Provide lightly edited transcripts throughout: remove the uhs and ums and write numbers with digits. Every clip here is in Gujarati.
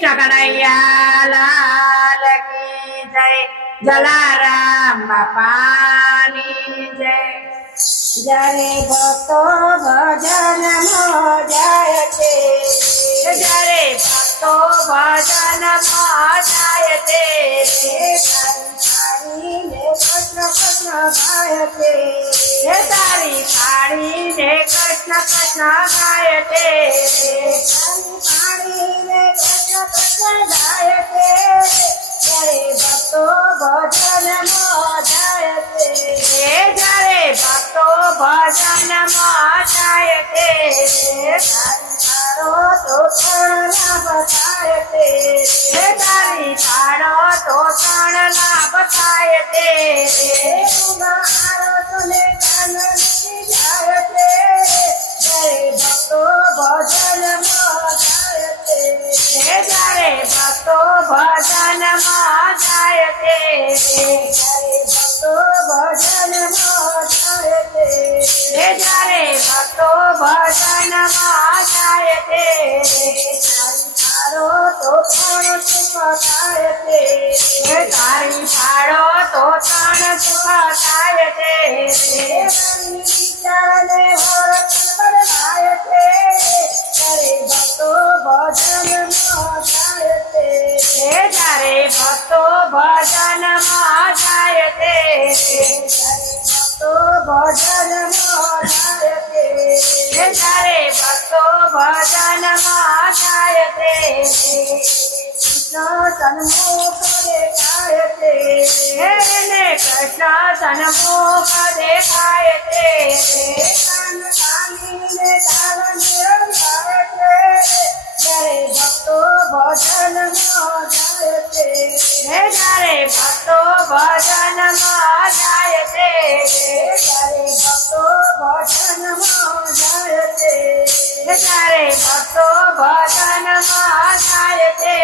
કનૈયા લાલ કી જય જલારામ બાપાની જય। જ્યારે ભક્તો ભજનમાં જાય છે, જ્યારે ભક્તો ભજનમાં જાય છે, પાડીને કૃષ્ણ કૃષ્ણ ગાય છે, તારી પાડીને કૃષ્ણ કૃષ્ણ ગાય છે, પાડીને કૃષ્ણ કૃષ્ણ ગાય છે। ત્યારે ભક્તો ભજનમાં જાય છે, જ્યારે ભક્તો ભજનમાં જાય છે, તારો તો લાભ થાય છે, તારી પાડો તો ત્રણ લાભ થાય છે, મારો તને કાનની જાય છે। ત્યારે ભક્તો ભજનમાં જાય છે, જ્યારે ભક્તો ભજનમાં જાય છે, ત્યારે ભક્તો ભજનમાં જાય છે, જ્યારે ભક્તો ભજનમાં જાય છે, તારો તો પણ સુખ થાય છે, તારી પાડો તો ત્રણ સુખ થાય છે, વિચારને હોરત બદલાય છે। ત્યારે ભક્તો ભજનમાં જાય છે, જ્યારે ભક્તો ભજનમાં જાય છે, ભક્તો ભજનમાં જાય છે, જ્યારે ભક્તો ભજનમાં જાય છે, કૃષ્ણ સન્મુખ દેખાય છે, એને કૃષ્ણ સન્મુખ દેખાય છે, કાન કાનીને તાર નિરંકાર છે। જ્યારે ભક્તો ભજનમાં જાય છે, જ્યારે ભક્તો ભજનમાં જાય છે, ત્યારે ભક્તો ભજનમાં જાય છે, જ્યારે ભક્તો ભજનમાં જાય છે,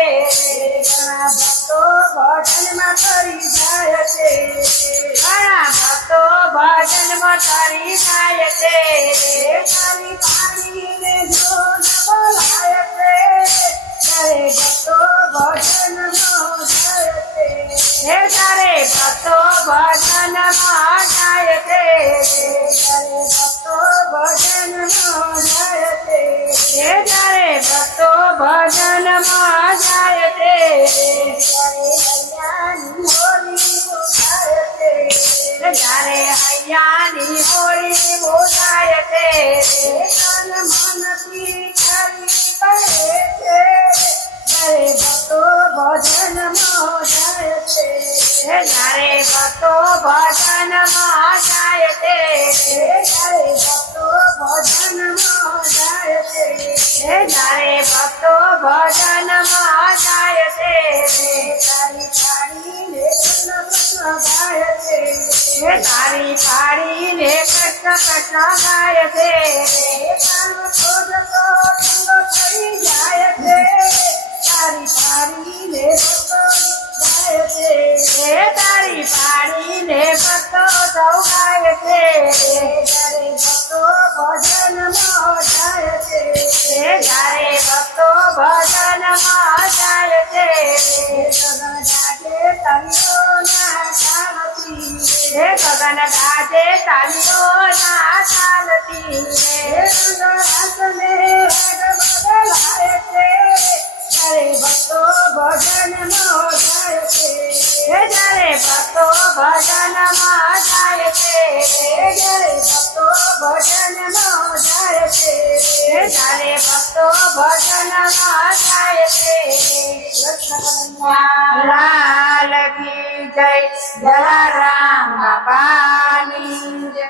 ઘણા ભક્તો ભજનમાં કરી જાય છે, ઘણા ભક્તો ભજનમાં કરી જાય છે, તારી પાણીને જો ન બોલાય છે, ત્યારે ભક્તો ભજનમાં જાય છે, જ્યારે ભક્તો ભજનમાં જાય છે, ત્યારે ભક્તો ભજનમાં જાય છે, જ્યારે ભક્તો ભજનમાં જાય છે, ત્યારે હૈયાની હોળી ત્યારે હૈયાની હોળી બોલાય બોલાય છે, છે, તન મનથી ખાલી પડે છે। ત્યારે ભક્તો ભજનમાં જાય છે, જ્યારે ભક્તો ભજનમાં જાય છે, ત્યારે ભક્તો ભજનમાં જાય છે, જ્યારે ભક્તો ભજનમાં જાય છે, તારી પાડીને કૃષ્ણ કૃષ્ણ ગાય છે, તારી પાડીને કૃષ્ણ કૃષ્ણ ગાય છે, કાન ખોદતો ઠંડો થઈ જાય છે, તારી પાડીને ભક્તો ગાય છે, તારી પાડીને ભક્તો સૌ ગાય છે, ત્યારે ભક્તો ભજનમાં જાય છે, જ્યારે ભક્તો ભજનમાં જાય છે, ગગન ગાજે તાલીઓ ના ચાલતી, ગગન ગાજે તાલીઓ ના ચાલતી, રંગરાસને વેગ બદલાય છે, ત્યારે ભક્તો ભજનમાં જાય છે, જ્યારે ભક્તો ભજનમાં જાય છે, જ્યારે ભક્તો ભજનમાં જાય છે, જ્યારે ભક્તો ભજનમાં જાય છે, કૃષ્ણ કનૈયા લાલ કી જય જલારામ બાપાની જય।